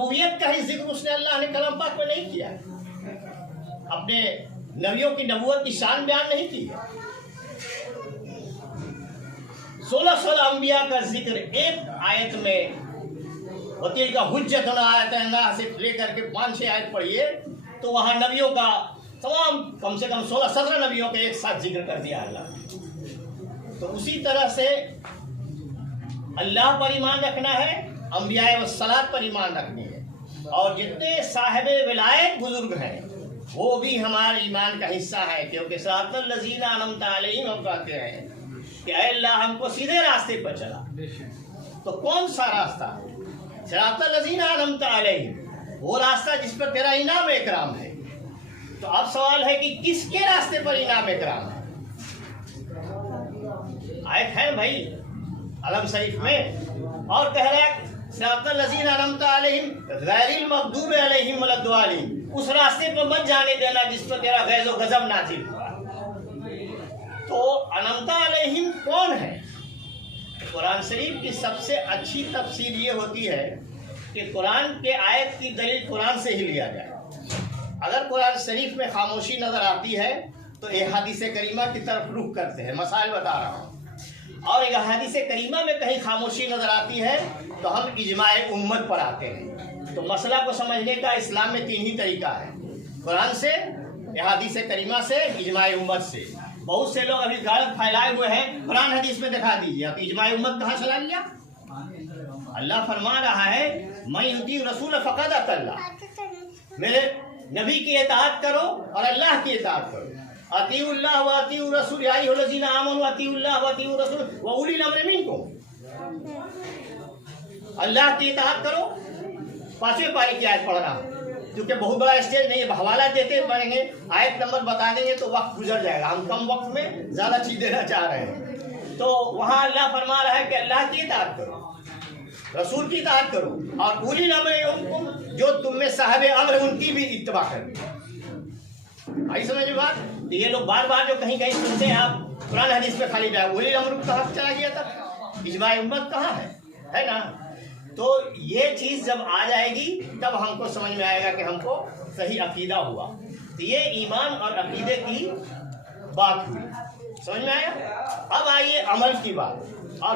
नबूवियत का ही जिक्र उसने अल्लाह ने कलाम पाक में नहीं किया, अपने नबियों की नबूवत की शान बयान नहीं की है। 16 अंबिया का जिक्र एक आयत में, वकील का हुज्जतुन आयतुल्लाह से लेकर के 5-6 आयत पढ़िए तो वहाँ नबियों का तमाम कम से कम 16-17 नबियों का एक साथ जिक्र कर दिया अल्लाह। तो उसी तरह से अल्लाह पर ईमान रखना है, अंबिया व सलात पर ईमान रखनी है, और जितने साहिबे विलायत बुजुर्ग हैं वो भी हमारे ईमान का हिस्सा है, क्योंकि सिरातल लज़ीना अनअमता अलैहिम हम कहते हैं कि अल्लाह हमको सीधे रास्ते पर चला। तो कौन सा रास्ता? सिरातल लज़ीना अनअमता अलैहिम, वो रास्ता जिस पर तेरा इनाम इकराम है। तो अब सवाल है कि किसके रास्ते पर इनाम इकराम है? आयत है भाई अलम शरीफ में, और कह रहा है सिरातल लज़ीना अनअमता अलैहिम गैरिल मग़दूबि अलैहिम वलद्दालिन, उस रास्ते पर मत जाने देना जिस पर तेरा गैज़ व गज़ब नाज़िल हुआ। तो अनअमता अलैहिम कौन है? कुरान शरीफ की सबसे अच्छी तफसीर ये होती है कि कुरान के आयत की दलील कुरान से ही लिया जाए। अगर कुरान शरीफ में खामोशी नजर आती है तो एक हदीस करीमा की तरफ रुख करते हैं, मसाइल बता रहा हूँ, और एक हदीस करीमा में कहीं खामोशी नजर आती है तो हम इजमाए उम्मत पर आते हैं। तो मसला को समझने का इस्लाम में 3 ही तरीका है, कुरान से, हदीस करीमा से, इजमाए उम्मत से। बहुत से लोग अभी गलत फैलाए हुए हैं, कुरान हदीस में दिखा दीजिए, अब इजमाए उम्मत कहाँ चला लिया? अल्लाह फरमा रहा है मैं युती रसूल फ़क़द अतल्लाह, मेरे नबी की इताअत करो और अल्लाह की इताअत करो। अतीउल्लाह व अतीउर रसूल या अय्युहल्लज़ीना आमनू अतीउल्लाह व अतीउर रसूल व उलिल अम्रि मिनकुम, अल्लाह की इताअत करो। 5वें पारी की आयत पढ़ रहा हूँ, क्योंकि बहुत बड़ा स्टेज नहीं है, हवाला देते पढ़ेंगे, आयत नंबर बता देंगे तो वक्त गुजर जाएगा, हम कम वक्त में ज़्यादा चीज़ देना चाह रहे हैं। तो वहाँ अल्लाह फरमा रहा है कि अल्लाह की इताअत करो, रसूल की इताअत करो, और उलिल अम्रि मिनकुम, जो तुम में साहिब अम्र उनकी भी इत्तबा करो। आई समझ में बात? ये लोग बार बार जो कहीं कहीं सुनते हैं, आप कुरान हदीस में खाली जाए, उलिल अम्र का हक चला गया था, इजमाए उम्मत कहाँ है ना? तो ये चीज़ जब आ जाएगी तब हमको समझ में आएगा कि हमको सही अकीदा हुआ। तो ये ईमान और अकीदे की बात हुई, समझ में आया? अब आइए अमल की बात। और